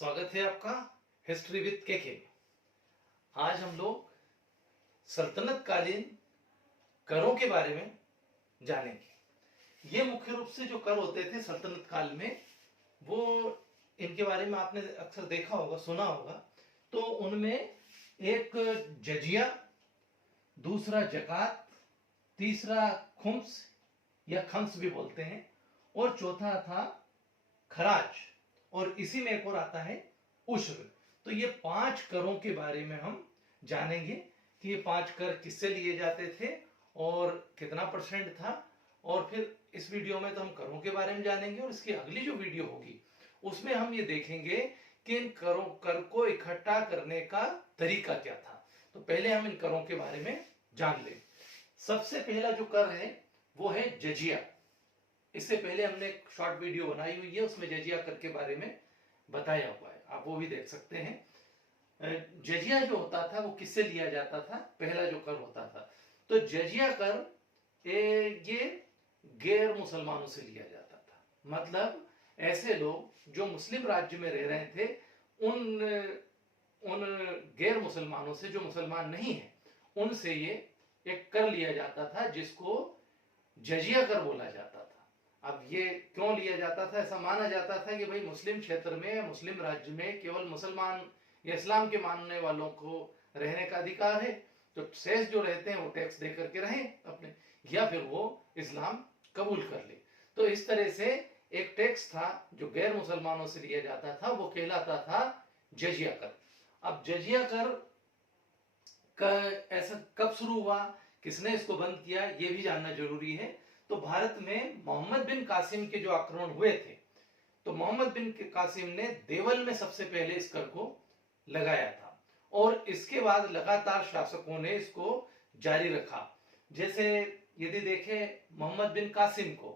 स्वागत है आपका हिस्ट्री विद केके। आज हम लोग सल्तनत कालीन करों के बारे में जानेंगे। ये मुख्य रूप से जो कर होते थे सल्तनत काल में, वो इनके बारे में आपने अक्सर देखा होगा, सुना होगा। तो उनमें एक जजिया, दूसरा जकात, तीसरा खुम्स या खम्स भी बोलते हैं, और चौथा था खराज, और इसी में एक और आता है उश्र। तो ये 5 करों के बारे में हम जानेंगे कि ये 5 कर किससे लिए जाते थे और कितना परसेंट था। और फिर इस वीडियो में तो हम करों के बारे में जानेंगे, और इसकी अगली जो वीडियो होगी उसमें हम ये देखेंगे कि इन कर को इकट्ठा करने का तरीका क्या था। तो पहले हम इन करों के बारे में जान लें। सबसे पहला जो कर है वो है जजिया। इससे पहले हमने एक शॉर्ट वीडियो बनाई हुई है, उसमें जजिया कर के बारे में बताया हुआ है, आप वो भी देख सकते हैं। जजिया जो होता था वो किससे लिया जाता था? पहला जो कर होता था, तो जजिया कर ये गैर मुसलमानों से लिया जाता था। मतलब ऐसे लोग जो मुस्लिम राज्य में रह रहे थे, उन गैर मुसलमानों से, जो मुसलमान नहीं है, उनसे ये एक कर लिया जाता था जिसको जजिया कर बोला जाता था। अब ये क्यों लिया जाता था? ऐसा माना जाता था कि भाई मुस्लिम क्षेत्र में, मुस्लिम राज्य में केवल मुसलमान या इस्लाम के मानने वालों को रहने का अधिकार है, तो शेष जो रहते हैं वो टैक्स दे करके रहें अपने, या फिर वो इस्लाम कबूल कर ले। तो इस तरह से एक टैक्स था जो गैर मुसलमानों से लिया जाता था, वो कहलाता था जजिया कर। अब जजिया कर ऐसा कब शुरू हुआ, किसने इसको बंद किया, ये भी जानना जरूरी है। तो भारत में मोहम्मद बिन कासिम के जो आक्रमण हुए थे, तो मोहम्मद बिन कासिम ने देवल में सबसे पहले इस कर को लगाया था, और इसके बाद लगातार शासकों ने इसको जारी रखा। जैसे यदि देखें मोहम्मद बिन कासिम को,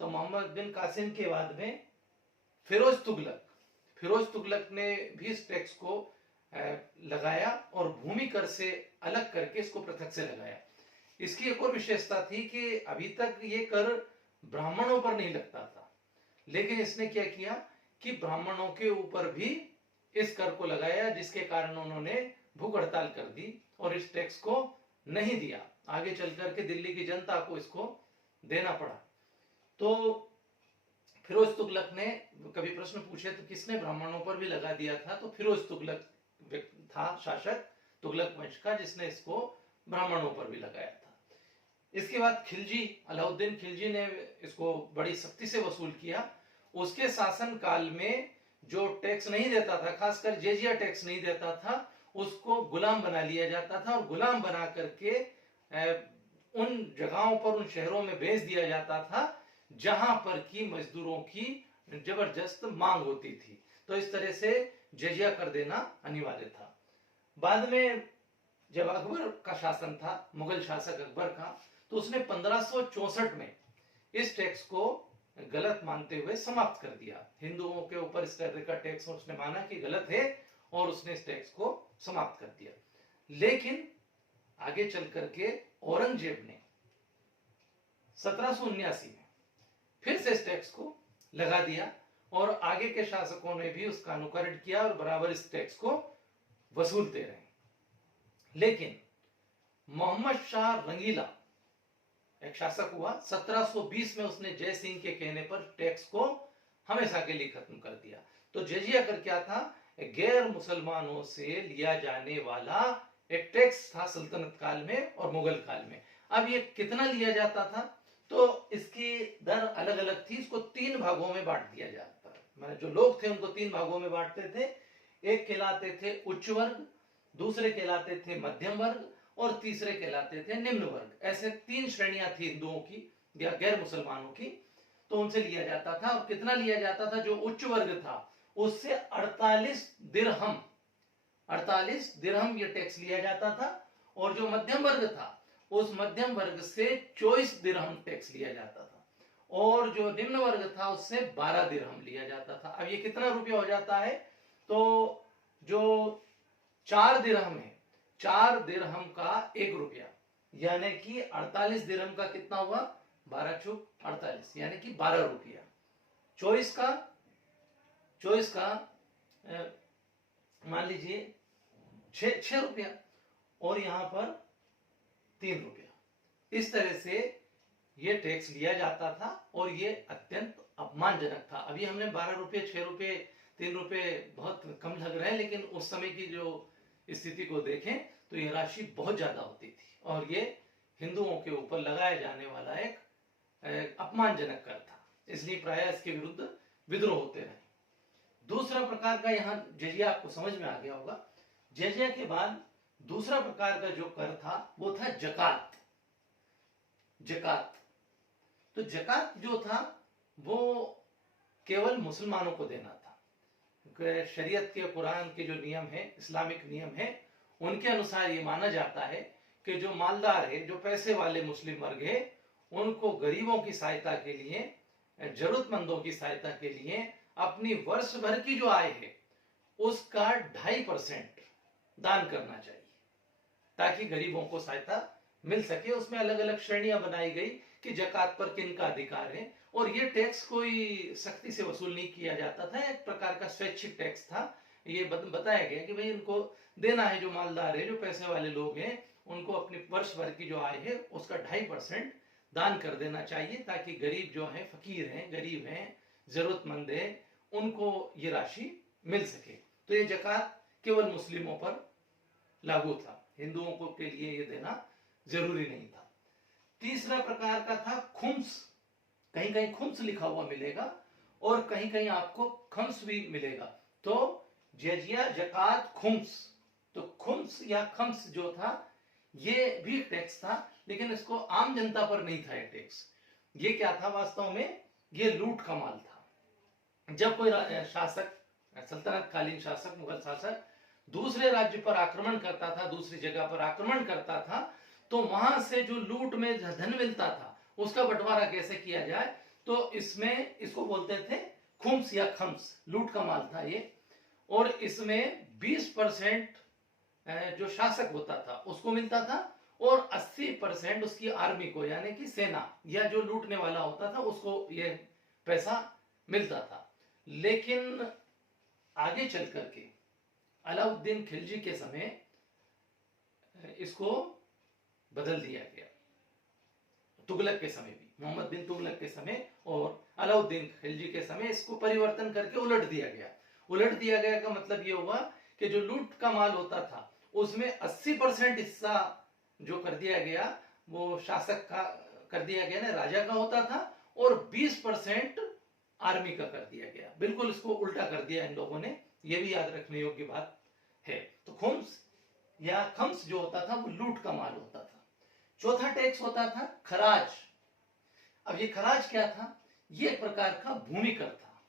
तो मोहम्मद बिन कासिम के बाद में फिरोज तुगलक ने भी इस टैक्स को लगाया और भूमि कर से अलग करके इसको पृथक से लगाया। इसकी एक और विशेषता थी कि अभी तक ये कर ब्राह्मणों पर नहीं लगता था, लेकिन इसने क्या किया कि ब्राह्मणों के ऊपर भी इस कर को लगाया, जिसके कारण उन्होंने भूख हड़ताल कर दी और इस टैक्स को नहीं दिया। आगे चल करके दिल्ली की जनता को इसको देना पड़ा। तो फिरोज तुगलक ने कभी प्रश्न पूछे तो किसने ब्राह्मणों पर भी लगा दिया था, तो फिरोज तुगलक था शासक तुगलक वंश का, जिसने इसको ब्राह्मणों पर भी लगाया था। इसके बाद खिलजी, अलाउद्दीन खिलजी ने इसको बड़ी सख्ती से वसूल किया। उसके शासन काल में जो टैक्स नहीं देता था, खासकर जजिया टैक्स नहीं देता था, उसको गुलाम बना लिया जाता था, और गुलाम बना करके उन जगहों पर, उन शहरों में भेज दिया जाता था जहां पर की मजदूरों की जबरदस्त मांग होती थी। तो इस तरह से जजिया कर देना अनिवार्य था। बाद में जब अकबर का शासन था, मुगल शासक अकबर का, तो उसने 1564 में इस टैक्स को गलत मानते हुए समाप्त कर दिया। हिंदुओं के ऊपर इस तरह का टैक्स उसने माना कि गलत है, और उसने इस टैक्स को समाप्त कर दिया। लेकिन आगे चल करके औरंगजेब ने 1779 में फिर से इस टैक्स को लगा दिया, और आगे के शासकों ने भी उसका अनुकरण किया और बराबर इस टैक्स को वसूलते रहे। लेकिन मोहम्मद शाह रंगीला एक शासक हुआ, 1720 में उसने जय सिंह के कहने पर टैक्स को हमेशा के लिए खत्म कर दिया। तो जजिया कर क्या था? गैर मुसलमानों से लिया जाने वाला एक टैक्स था सल्तनत काल में और मुगल काल में। अब ये कितना लिया जाता था? तो इसकी दर अलग अलग थी। इसको 3 भागों में बांट दिया जाता है। मैंने जो लोग थे उनको 3 भागों में बांटते थे। एक कहलाते थे उच्च वर्ग, दूसरे कहलाते थे मध्यम वर्ग, और तीसरे कहलाते थे निम्न वर्ग। ऐसे 3 श्रेणियां थी हिंदुओं की या गैर मुसलमानों की। तो उनसे लिया जाता था। और कितना लिया जाता था? जो उच्च वर्ग था उससे 48 दिरहम ये टैक्स लिया जाता था, और जो मध्यम वर्ग था उस मध्यम वर्ग से 24 दिरहम टैक्स लिया जाता था, और जो निम्न वर्ग था उससे 12 दिरहम लिया जाता था। अब ये कितना रुपया हो जाता है? तो जो 4 दिरहम है, 4 दिरहम का 1 रुपया, यानी कि 48 दिरहम का कितना हुआ? 12 चौक 48, यानी कि 12 रुपया। 24 का मान लीजिए 6 रुपया और यहाँ पर 3 रुपया। इस तरह से ये टैक्स लिया जाता था और ये अत्यंत अपमानजनक था। अभी हमने 12 रुपये, 6 रुपये, 3 रुपये बहुत कम लग रहे हैं, लेकिन उस समय की जो स्थिति को देखें तो ये राशि बहुत ज्यादा होती थी और ये हिंदुओं के ऊपर लगाया जाने वाला एक अपमानजनक कर था। इसलिए प्रायः इसके विरुद्ध विद्रोह होते रहे। दूसरा प्रकार का यहाँ जजिया आपको समझ में आ गया होगा। जजिया के बाद दूसरा प्रकार का जो कर था वो था जकात। जकात तो जकात जो था वो केवल मुसलमानों को देना था। शरीयत के, कुरान के जो नियम है, इस्लामिक नियम है, उनके अनुसार ये माना जाता है कि जो मालदार है, जो पैसे वाले मुस्लिम वर्ग है, उनको गरीबों की सहायता के लिए, जरूरतमंदों की सहायता के लिए अपनी वर्ष भर की जो आय है उसका 2.5% दान करना चाहिए ताकि गरीबों को सहायता मिल सके। उसमें अलग अलग श्रेणियां बनाई गई कि जकात पर किन का अधिकार है, और ये टैक्स कोई सख्ती से वसूल नहीं किया जाता था, एक प्रकार का स्वैच्छिक टैक्स था। ये बताया गया कि भाई इनको देना है, जो मालदार है, जो पैसे वाले लोग हैं, उनको अपनी वर्ष भर की जो आय है उसका 2.5% दान कर देना चाहिए ताकि गरीब जो है, फकीर हैं, गरीब हैं, जरूरतमंद है, उनको ये राशि मिल सके। तो ये जकात केवल मुस्लिमों पर लागू था, हिंदुओं को के लिए ये देना जरूरी नहीं था। तीसरा प्रकार का था खुम्स। कहीं कहीं खुम्स लिखा हुआ मिलेगा और कहीं कहीं आपको खम्स भी मिलेगा। तो जजिया, जकात, खुम्स। तो खुम्स या खम्स जो था ये भी टैक्स था, लेकिन इसको आम जनता पर नहीं था ये टैक्स। ये क्या था वास्तव में? ये लूट का माल था। जब कोई शासक, सल्तनत कालीन शासक, मुगल शासक दूसरे राज्य पर आक्रमण करता था, दूसरी जगह पर आक्रमण करता था, तो वहां से जो लूट में धन मिलता था उसका बंटवारा कैसे किया जाए, तो इसमें इसको बोलते थे खुम्स या खम्स। लूट का माल था ये, और इसमें 20% जो शासक होता था उसको मिलता था और 80% उसकी आर्मी को, यानी कि सेना या जो लूटने वाला होता था उसको ये पैसा मिलता था। लेकिन आगे चल करके अलाउद्दीन खिलजी के समय इसको बदल दिया गया। तुगलक के समय भी, मोहम्मद बिन तुगलक के समय और अलाउद्दीन खिलजी के समय इसको परिवर्तन करके उलट दिया गया। उलट दिया गया का मतलब ये हुआ कि जो लूट का माल होता था उसमें 80% हिस्सा जो कर दिया गया वो शासक का कर दिया गया, ना राजा का होता था, और 20% आर्मी का कर दिया गया। बिल्कुल इसको उल्टा कर दिया इन लोगों ने, ये भी याद रखने योग्य बात है। तो खुम्स या खम्स जो होता था वो लूट का माल होता था। चौथा टैक्स होता था खराज। अब ये खराज क्या था? ये एक प्रकार का भूमि कर था,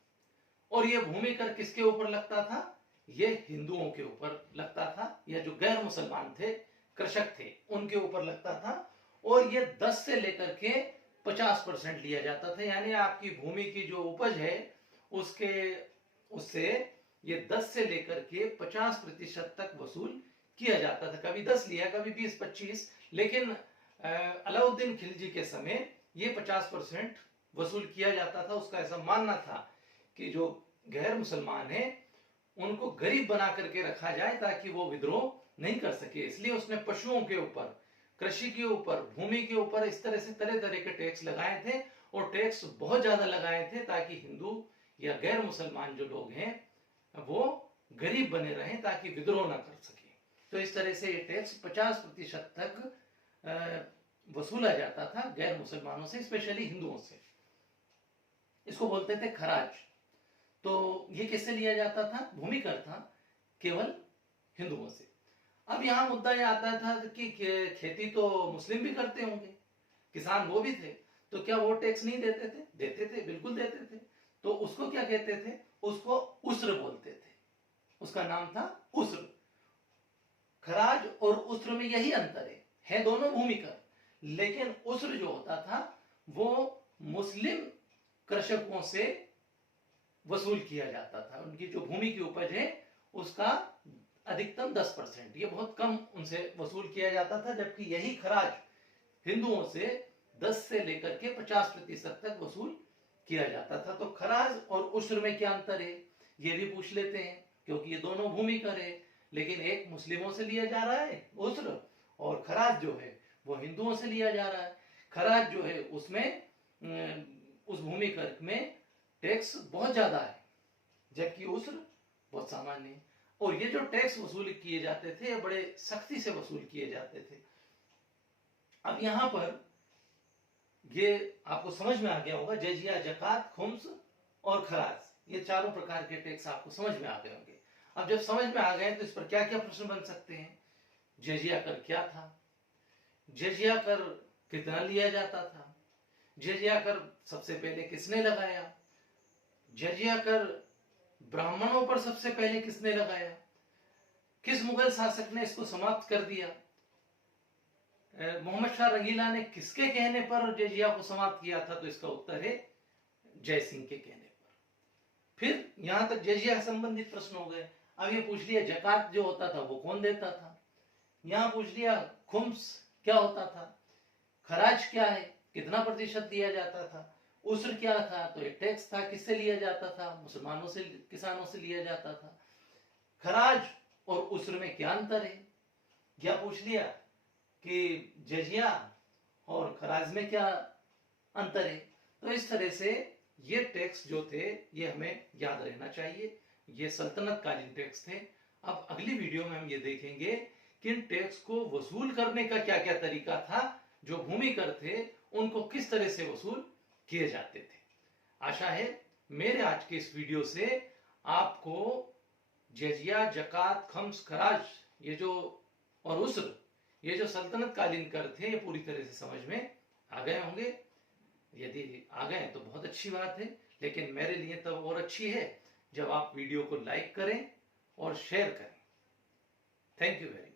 और ये भूमि कर किसके ऊपर लगता था? ये हिंदुओं के ऊपर लगता था, या जो गैर मुसलमान थे, कृषक थे, उनके ऊपर लगता था। और ये 10 से लेकर के 50% लिया जाता था, यानी आपकी भूमि की जो उपज है उससे ये 10 से लेकर के 50% तक वसूल किया जाता था। कभी 10 लिया, कभी 20-25, लेकिन अलाउद्दीन खिलजी के समय ये 50% वसूल किया जाता था। उसका ऐसा मानना था कि जो गैर मुसलमान है उनको गरीब बना करके रखा जाए ताकि वो विद्रोह नहीं कर सके। इसलिए उसने पशुओं के ऊपर, कृषि के ऊपर, भूमि के ऊपर इस तरह से तरह तरह के टैक्स लगाए थे, और टैक्स बहुत ज्यादा लगाए थे ताकि हिंदू या गैर मुसलमान जो लोग हैं वो गरीब बने रहें ताकि विद्रोह ना कर सके। तो इस तरह से ये टैक्स 50% तक वसूला जाता था गैर मुसलमानों से, स्पेशली हिंदुओं से। इसको बोलते थे खराज। तो ये किससे लिया जाता था? भूमि कर था, केवल हिंदुओं से। अब यहां मुद्दा यह आता था कि खेती तो मुस्लिम भी करते होंगे, किसान वो भी थे, तो क्या वो टैक्स नहीं देते थे? देते थे, बिल्कुल देते थे। तो उसको क्या कहते थे? उसको उस्र बोलते थे। उसका नाम था उस्र। खराज और उस्र में यही अंतर है दोनों भूमि कर, लेकिन उस्र जो होता था वो मुस्लिम कृषकों से वसूल किया जाता था। उनकी जो भूमि की उपज है उसका अधिकतम 10%, ये बहुत कम उनसे वसूल किया जाता था, जबकि यही खराज हिंदुओं से 10 से लेकर के 50% तक वसूल किया जाता था। तो खराज और उस्र में क्या अंतर है ये भी पूछ लेते हैं। क्योंकि ये दोनों भूमि कर है। लेकिन एक मुस्लिमों से लिया जा रहा है उस्र, और खराज जो है वो हिंदुओं से लिया जा रहा है। खराज जो है उसमें उस भूमि कर में टैक्स बहुत ज्यादा है, जबकि उस्र बहुत सामान्य है। और ये जो टैक्स वसूल किए जाते थे बड़े सख्ती से वसूल किए जाते थे। अब यहां पर ये आपको समझ में आ गया होगा, जजिया, जकात, खुम्स और खराज, ये चारों प्रकार के टैक्स आपको समझ में आ गए होंगे। अब जब समझ में आ गए तो इस पर क्या क्या प्रश्न बन सकते हैं। जजिया कर क्या था, जजिया कर कितना लिया जाता था, जजिया कर सबसे पहले किसने लगाया, जजिया कर ब्राह्मणों पर सबसे पहले किसने लगाया, किस मुगल शासक ने इसको समाप्त कर दिया, मोहम्मद शाह रंगीला ने किसके कहने पर जजिया को समाप्त किया था, तो इसका उत्तर है जय सिंह के कहने पर। फिर यहां तक जजिया से संबंधित प्रश्न हो गए। अब ये पूछ लिया जकात जो होता था वो कौन देता था, यहां पूछ लिया खुम्स क्या होता था, खराज क्या है, कितना प्रतिशत दिया जाता था, उस्र क्या था, तो एक टैक्स था, किससे लिया जाता था, मुसलमानों से, किसानों से लिया जाता था। खराज और उस्र में क्या अंतर है, क्या पूछ लिया कि जजिया और खराज में क्या अंतर है। तो इस तरह से ये टैक्स जो थे ये हमें याद रहना चाहिए, ये सल्तनत कालीन टैक्स थे। अब अगली वीडियो में हम ये देखेंगे कि इन टैक्स को वसूल करने का क्या क्या तरीका था, जो भूमि कर थे उनको किस तरह से वसूल किए जाते थे। आशा है मेरे आज के इस वीडियो से आपको जजिया, जकात, खम्स, खराज ये जो और उस्र ये जो सल्तनत कालीन कर थे ये पूरी तरह से समझ में आ गए होंगे। यदि आ गए तो बहुत अच्छी बात है, लेकिन मेरे लिए तब और अच्छी है जब आप वीडियो को लाइक करें और शेयर करें। Thank you very much.